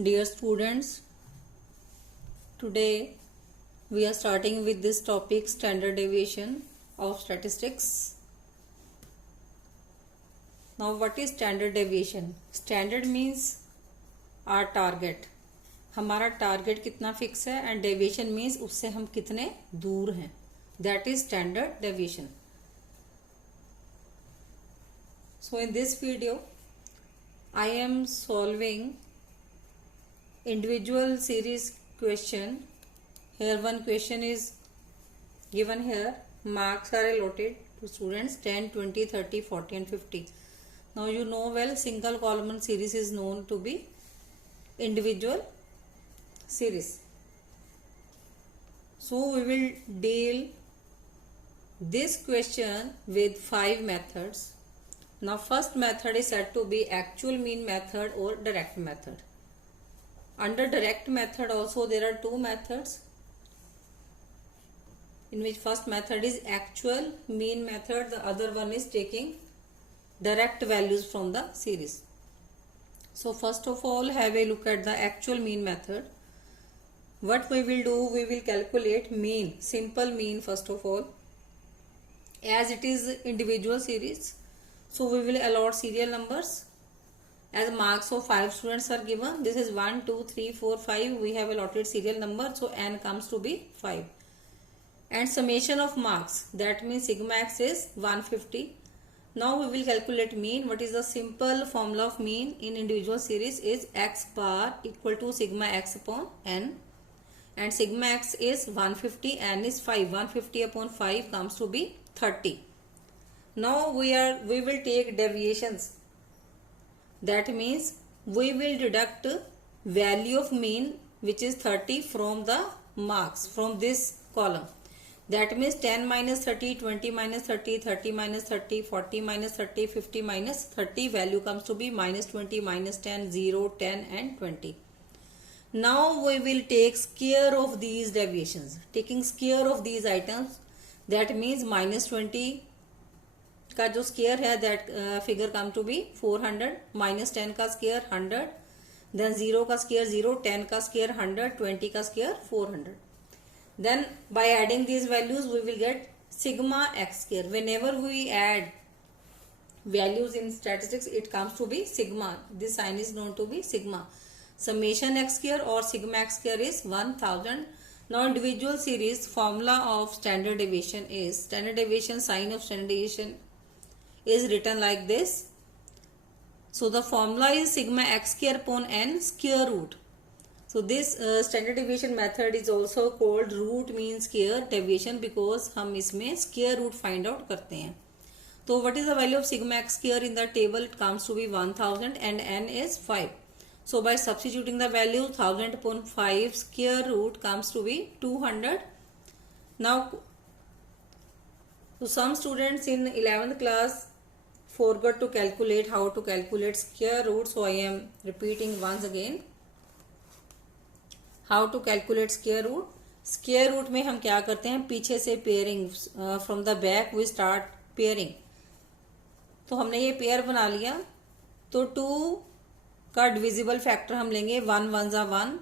Dear students, today we are starting with this topic standard deviation of statistics. Now what is standard deviation? Standard means our target. हमारा target कितना fix है and deviation means उससे हम कितने दूर हैं. That is standard deviation. So in this video I am solving individual series question. Here one question is given here. Marks are allotted to students 10, 20, 30, 40 and 50. Now you know well single column series is known to be individual series. So we will deal this question with 5 methods. Now first method is said to be actual mean method or direct method. Under direct method also there are 2 methods, in which first method is actual mean method, the other one is taking direct values from the series. So first of all have a look at the actual mean method. What we will do, we will calculate mean, simple mean first of all. As it is individual series, so we will allot serial numbers. As marks of 5 students are given, this is 1, 2, 3, 4, 5. We have allotted serial number, so n comes to be 5. And summation of marks, that means sigma x is 150. Now we will calculate mean. What is the simple formula of mean in individual series is x bar equal to sigma x upon n. And sigma x is 150, n is 5. 150 upon 5 comes to be 30. Now we will take deviations. That means we will deduct value of mean which is 30 from the marks from this column. That means 10 minus 30, 20 minus 30, 30 minus 30, 40 minus 30, 50 minus 30. Value comes to be minus 20, minus 10, 0, 10 and 20. Now we will take square of these deviations. Taking square of these items, that means minus 20 का जो square है that figure come to be 400, minus 10 का square 100, then 0 का square 0, 10 का square 100, 20 का square 400. Then by adding these values we will get sigma x square. Whenever we add values in statistics it comes to be sigma. This sign is known to be sigma. Summation x square or sigma x square is 1000. Now individual series formula of standard deviation is, standard deviation, sign of standard deviation is written like this. So the formula is sigma x square upon n square root. So this standard deviation method is also called root mean square deviation because हम इसमें square root find out करते हैं. So what is the value of sigma x square in the table? It comes to be 1000 and n is 5. So by substituting the value 1000 upon 5 square root comes to be 200. Now so some students in 11th class forgot to calculate how to calculate square root, so I am repeating once again how to calculate square root. Square root में हम क्या करते हैं, पीछे से pairing, from the back we start pairing. तो हमने ये पेयर बना लिया, तो 2 का डिविजिबल फैक्टर हम लेंगे 1 1 जा 1,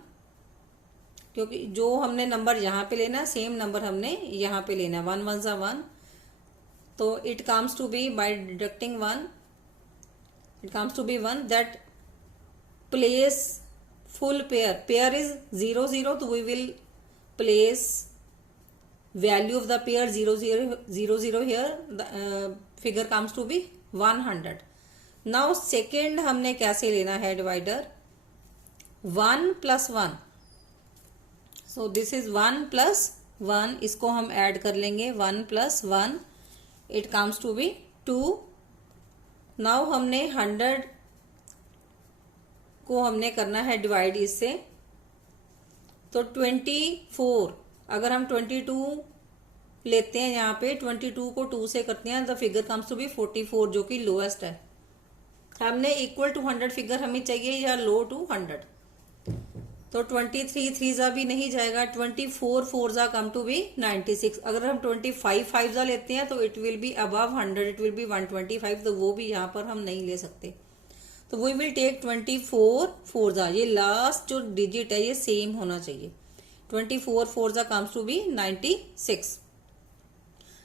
क्योंकि जो हमने नंबर यहाँ पे लेना सेम नंबर हमने यहाँ पे लेना 1 1 जा 1. तो it comes to be by deducting 1, it comes to be 1. That place full pair is 0 0, so we will place value of the pair 0 0 0 0 here. The figure comes to be 100. Now second हमने कैसे लेना है divider, 1 plus 1. So this is 1 plus 1, इसको हम add कर लेंगे 1 plus 1. It comes to be 2. Now हमने 100 को हमने करना है डिवाइड इससे, तो 24. अगर हम 22 लेते हैं यहाँ पे, 22 को 2 से करते हैं, the figure comes to be 44 जो कि लोएस्ट है. हमने इक्वल टू 100 फिगर हमें चाहिए या लो टू 100. तो 23 3 जा भी नहीं जाएगा, 24 4 जा कम टू बी 96. अगर हम 25 5 जा लेते हैं तो it will be above 100, it will B 125, तो वो भी यहाँ पर हम नहीं ले सकते. तो वी विल टेक 24 फोर, ये लास्ट जो डिजिट है ये सेम होना चाहिए। 24 four comes to be 96।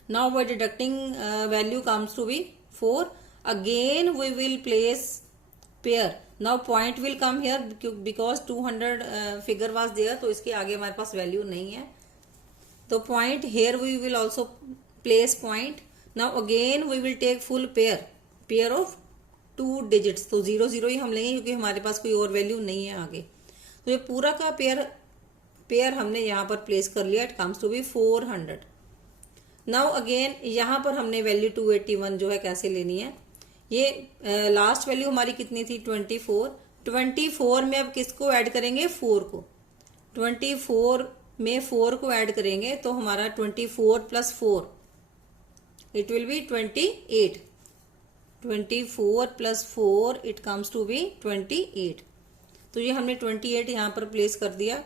Now by deducting value comes to be 4, again we will place pair. Now point will come here because 200 figure was there, तो इसके आगे हमारे पास वैल्यू नहीं है, तो point here we will also place point. Now again we will take full pair of 2 digits, तो 0 0 ही हम लेंगे क्योंकि हमारे पास कोई और वैल्यू नहीं है आगे। तो ये पूरा का पेयर हमने यहाँ पर प्लेस कर लिया, it comes to be 400। Now again यहाँ पर हमने वैल्यू 281 जो है कैसे लेनी है, ये लास्ट वैल्यू हमारी कितनी थी 24, 24 में अब किसको ऐड करेंगे 4 को, 24 में 4 को ऐड करेंगे तो हमारा 24 plus 4 it will be 28, 24 plus 4 it comes to be 28। तो ये हमने 28 यहाँ पर प्लेस कर दिया।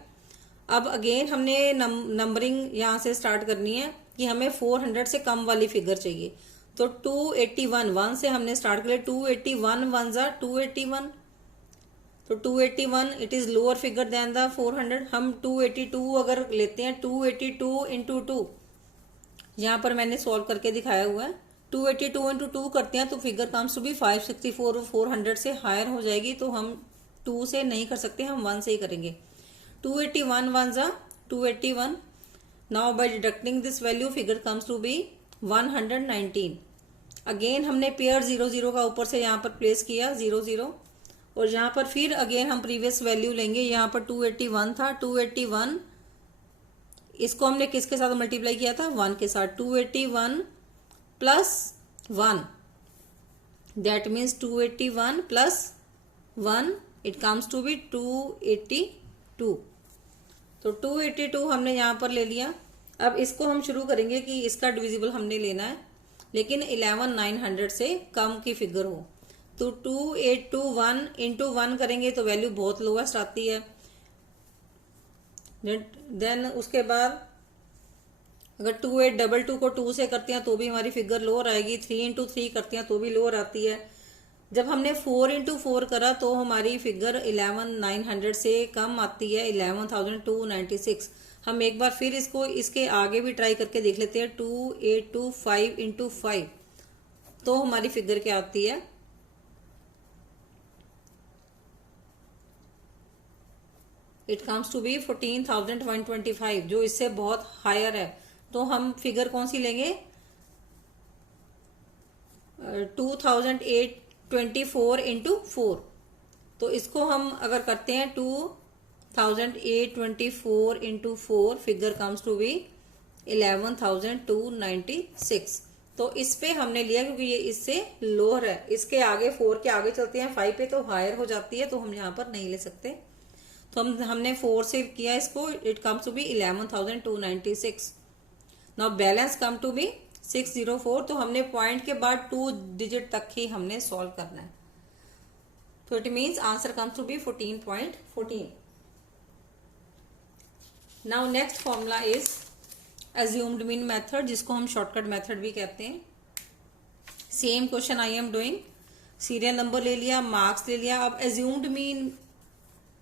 अब अगेन हमने नंबरिंग यहाँ से स्टार्ट करनी है कि हमें 400 से कम वाली फिगर चाहिए, तो 281 1 से हमने स्टार्ट कर लिया, 281 1 जा 281, तो 281 it is lower figure than the 400। हम 282 अगर लेते हैं, 282 इंटू 2 यहाँ पर मैंने सॉल्व करके दिखाया हुआ है, 282 इंटू 2 करते हैं तो फिगर कम्स टू बी 564, 400 से हायर हो जाएगी, तो हम 2 से नहीं कर सकते, हम 1 से ही करेंगे। 281 1 जा 281। Now by deducting this value figure comes to be 119। Again हमने पेयर 0 0 का ऊपर से यहाँ पर प्लेस किया 0 0, और यहाँ पर फिर अगेन हम प्रीवियस वैल्यू लेंगे। यहाँ पर 281 था, 281 इसको हमने किसके साथ मल्टीप्लाई किया था 1 के साथ, 281 plus 1 that means 281 plus 1 it comes to be 282। तो 282 हमने यहाँ पर ले लिया। अब इसको हम शुरू करेंगे कि इसका डिविजिबल हमने लेना है, लेकिन 11900 से कम की फिगर हो, तो 2821 इंटू 1 करेंगे तो वैल्यू बहुत लोएस्ट आती है। देन उसके बाद अगर 2822 को 2 से करते हैं तो भी हमारी फिगर लोअर आएगी, 3 इंटू 3 करते हैं तो भी लोअर आती है। जब हमने 4 इंटू 4 करा तो हमारी फिगर 11900 से कम आती है, 11296। हम एक बार फिर इसको इसके आगे भी ट्राई करके देख लेते हैं, 2825 इंटू 5 तो हमारी फिगर क्या आती है, इट कम्स टू बी 14,125, जो इससे बहुत हायर है। तो हम फिगर कौन सी लेंगे 2824 इंटू 4, तो इसको हम अगर करते हैं 2824 into 4 figure comes to be 11,296। तो इस पे हमने लिया क्योंकि ये इससे लोअर है, इसके आगे 4 के आगे चलते हैं 5 पे तो हायर हो जाती है, तो हम यहाँ पर नहीं ले सकते। तो हमने 4 से किया इसको, it comes to be 11,296। Now balance come to be 604, तो हमने पॉइंट के बाद 2 डिजिट तक ही हमने सॉल्व करना है, तो it means answer comes to be 14.14। Now next formula is assumed mean method, जिसको हम शॉर्टकट मेथड भी कहते हैं। Same question I am doing, serial number ले लिया, मार्क्स ले लिया। अब अज्यूम्ड मीन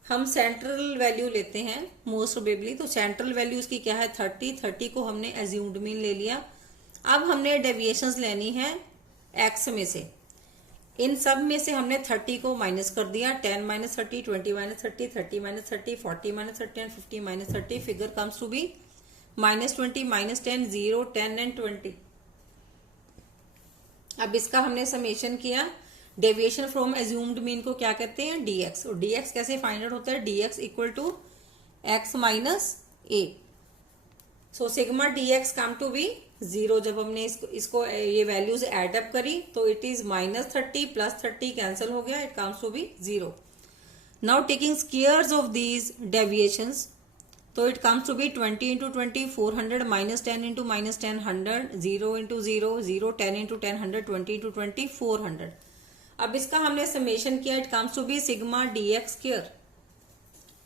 हम सेंट्रल वैल्यू लेते हैं मोस्ट प्रोबेबली, तो सेंट्रल वैल्यू इसकी क्या है 30 को हमने अज्यूम्ड मीन ले लिया। अब हमने डेविएशंस लेनी है एक्स में से, इन सब में से हमने 30 को माइनस कर दिया, 10 minus 30, 20 minus 30, 30 minus 30, 40 minus 30 and 50 minus 30, figure comes to be -20 -10 0 10 and 20। अब इसका हमने समेशन किया, डेविएशन फ्रॉम एज्यूम्ड मीन को क्या कहते हैं dx, और dx कैसे फाइंड आउट होता है, dx equal to x minus a. So sigma dx come to be 0। जब हमने इसको ये वैल्यूज एड अप करी तो इट इज -30 प्लस 30 कैंसिल हो गया, it comes to be 0। Now taking squares of these deviations, तो it comes to be 20 into 20 400, -10 into -10 100, 0 into 0 0, 10 into 10 100, 20 into 20 400। अब इसका हमने समेशन किया, it comes to be sigma dx square.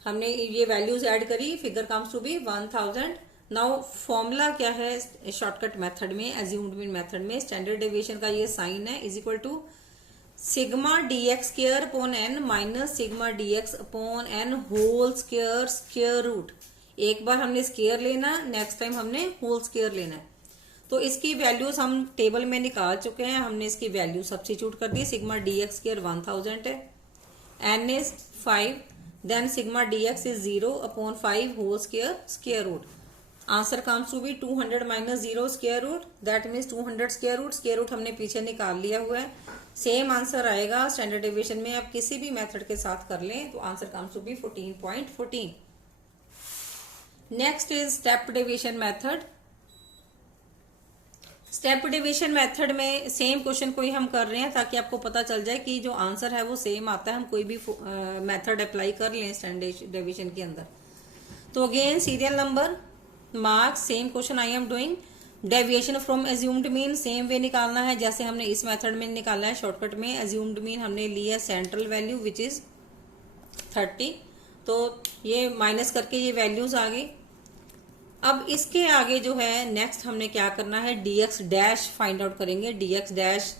हमने ये values add करी, figure comes to be 1000। Now formula क्या है शॉर्टकट मेथड में, एज्यूम्ड मीन मेथड में, स्टैंडर्ड डेविएशन का ये साइन है, is equal to sigma D X square upon N minus sigma D X upon N whole square square root. एक बार हमने स्क्वायर लेना, नेक्स्ट टाइम हमने होल स्क्वायर लेना है। तो इसकी वैल्यूज हम टेबल में निकाल चुके हैं, हमने इसकी वैल्यू सब्स्टिट्यूट कर दी। सिग्मा डी एक्स स्क्वायर 1000 है, N is 5, then sigma D X is 0 upon 5 whole square square root. Answer comes to be 200 minus 0 square root, that means 200 square root हमने पीछे निकाल लिया हुआ है। सेम आंसर आएगा स्टैंडर्ड डेविएशन में, आप किसी भी मेथड के साथ कर लें तो answer comes to be 14.14। Next is step deviation method. Step deviation method में सेम क्वेश्चन कोई हम कर रहे हैं ताकि आपको पता चल जाए कि जो आंसर है वो सेम आता है, हम कोई भी मेथड अप्लाई कर लें स्टैंडर्ड डेविएशन के अंदर। तो again serial number, marks, same question I am doing. Deviation from assumed mean same way निकालना है जैसे हमने इस मेथड में निकाला है शॉर्टकट में। एज्यूम्ड मीन हमने लिया सेंट्रल वैल्यू विच इज 30, तो ये माइनस करके ये वैल्यूज आ गई। अब इसके आगे जो है नेक्स्ट हमने क्या करना है, dx डैश फाइंड आउट करेंगे। dx डैश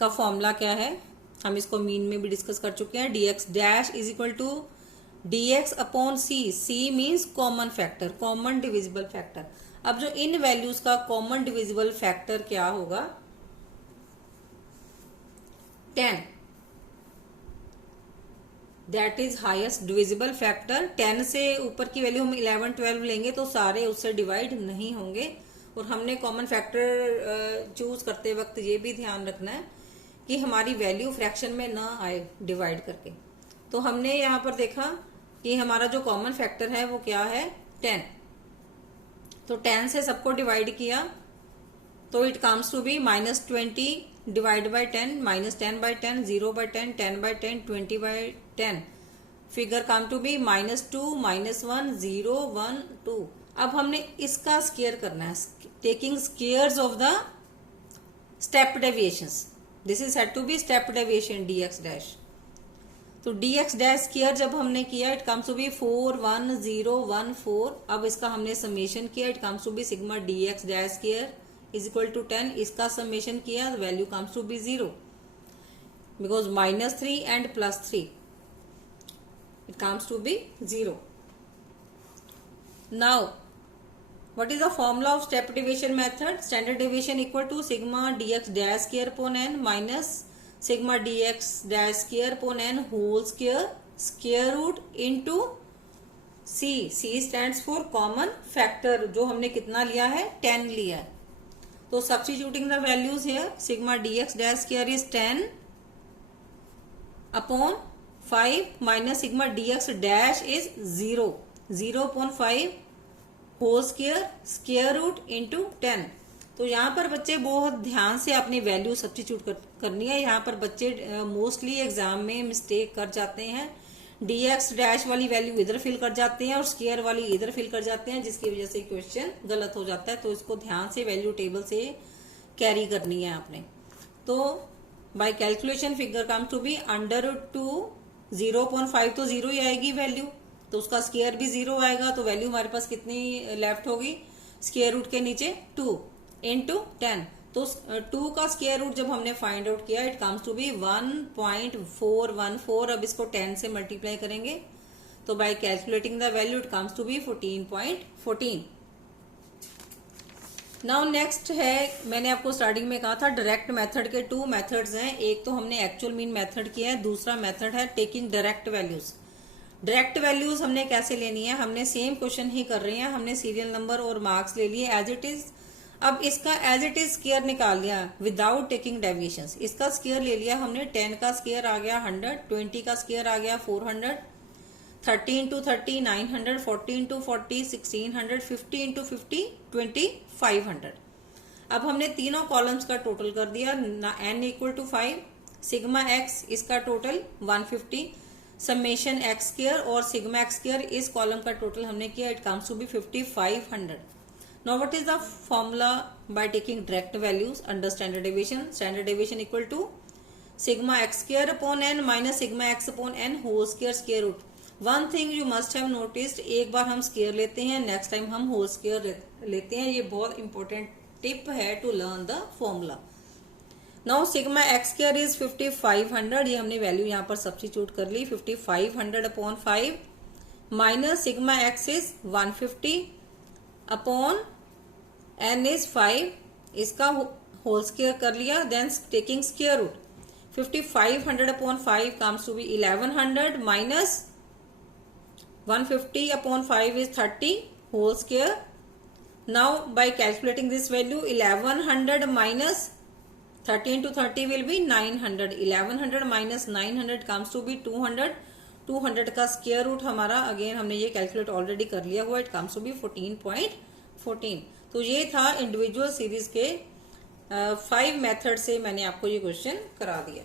का फॉर्मूला क्या है, हम इसको मीन में भी डिस्कस कर चुके हैं। dx dash is equal to dx upon c। c means common factor, common divisible factor. अब जो इन वैल्यूज का कॉमन डिविजिबल फैक्टर क्या होगा, 10, that is highest divisible factor. 10 से ऊपर की वैल्यू हम 11, 12 लेंगे तो सारे उससे डिवाइड नहीं होंगे। और हमने कॉमन फैक्टर चूज करते वक्त ये भी ध्यान रखना है कि हमारी वैल्यू फ्रैक्शन में ना आए डिवाइड करके। तो हमने यहाँ पर देखा कि हमारा जो कॉमन फैक्टर है वो क्या है, 10। तो 10 से सबको डिवाइड किया तो it comes to be -20 divide by 10, -10 by 10, 0 by 10, 10 by 10, 20 by 10। Figure come to be -2, -1, 0, 1, 2। अब हमने इसका स्क्वायर करना है, taking squares of the step deviations. This is said to be step deviation dx dash. तो dx dash square जब हमने किया it comes to be 4, 1, 0, 1, 4। अब इसका हमने समेशन किया, it comes to be sigma dx dash square is equal to 10। इसका summation किया, value comes to be 0 because -3 and +3 it comes to be 0. Now what is the formula of step deviation method? Standard deviation equal to sigma dx dash square upon n minus sigma dx dash square upon n whole square root into c. c stands for common factor, जो हमने कितना लिया है, 10 लिया है। तो substituting the values here, sigma dx dash square is 10 upon 5 minus sigma dx dash is 0, 0 upon 5 whole square root into 10। तो यहाँ पर बच्चे बहुत ध्यान से अपनी वैल्यू सब्स्टिट्यूट करनी है। यहाँ पर बच्चे मोस्टली एग्जाम में मिस्टेक कर जाते हैं, dx डैश वाली वैल्यू इधर फिल कर जाते हैं और स्क्वायर वाली इधर फिल कर जाते हैं, जिसकी वजह से क्वेश्चन गलत हो जाता है। तो इसको ध्यान से वैल्यू टेबल से कैरी करनी है आपने। तो by calculation figure come to be √2, 0.5 तो 0 ही आएगी वैल्यू, तो उसका स्क्वायर भी 0 आएगा। तो वैल्यू हमारे पास कितनी लेफ्ट होगी, स्क्वायर रूट के नीचे 2 इंटू 10। तो 2 का स्क्वायर रूट जब हमने फाइंड आउट किया इट कम्स टू बी 1.414। अब इसको 10 से मल्टीप्लाई करेंगे तो by calculating the value it comes to be 14.14। Now next है, मैंने आपको स्टार्टिंग में कहा था डायरेक्ट मेथड के 2 मेथड्स हैं। एक तो हमने एक्चुअल मीन मेथड किया है, दूसरा मेथड है taking direct values. Direct values हमने कैसे लेनी है, हमने सेम क्वेश्चन ही कर रहे हैं, हमने सीरियल नंबर और मार्क्स ले लिए एज इट इज। अब इसका एज इट इज स्क्वायर निकाल लिया विदाउट टेकिंग डेविएशंस। इसका स्क्वायर ले लिया हमने, 10 का स्क्वायर आ गया 100, 20 का स्क्वायर आ गया 400, 30 इंटू 30 900, 40 इंटू 40 1600, 50 इंटू 50 2500। अब हमने तीनों कॉलम्स का टोटल कर दिया, n equal to 5, sigma x इसका टोटल 150, समेशन x स्क्वायर और सिग्मा x स्क्वायर इस कॉलम का टोटल हमने किया, it comes to be 5500। Now what is the formula by taking direct values under standard deviation? Standard deviation equal to sigma x square upon n minus sigma x upon n whole square square root. One thing you must have noticed, एक बार हम square लेते हैं, next time हम whole square लेते हैं। ये बहुत इंपॉर्टेंट टिप है to learn the formula. Now sigma X square is 5500, ये हमने वैल्यू यहाँ पर सब्स्टिट्यूट कर ली, 5500 upon 5 minus sigma X is 150 upon n is 5, इसका होल स्क्वायर कर लिया, then taking square root 5500 upon 5 comes to be 1100 minus 150 upon 5 is 30 whole square. Now by calculating this value 1100 minus 30 into 30 will be 900. 1100 minus 900 comes to be 200. 200 का square root हमारा again हमने ये calculate already कर लिया हुआ, it comes to be 14.14. तो ये था इंडिविजुअल सीरीज के 5 मेथड से मैंने आपको ये क्वेश्चन करा दिया.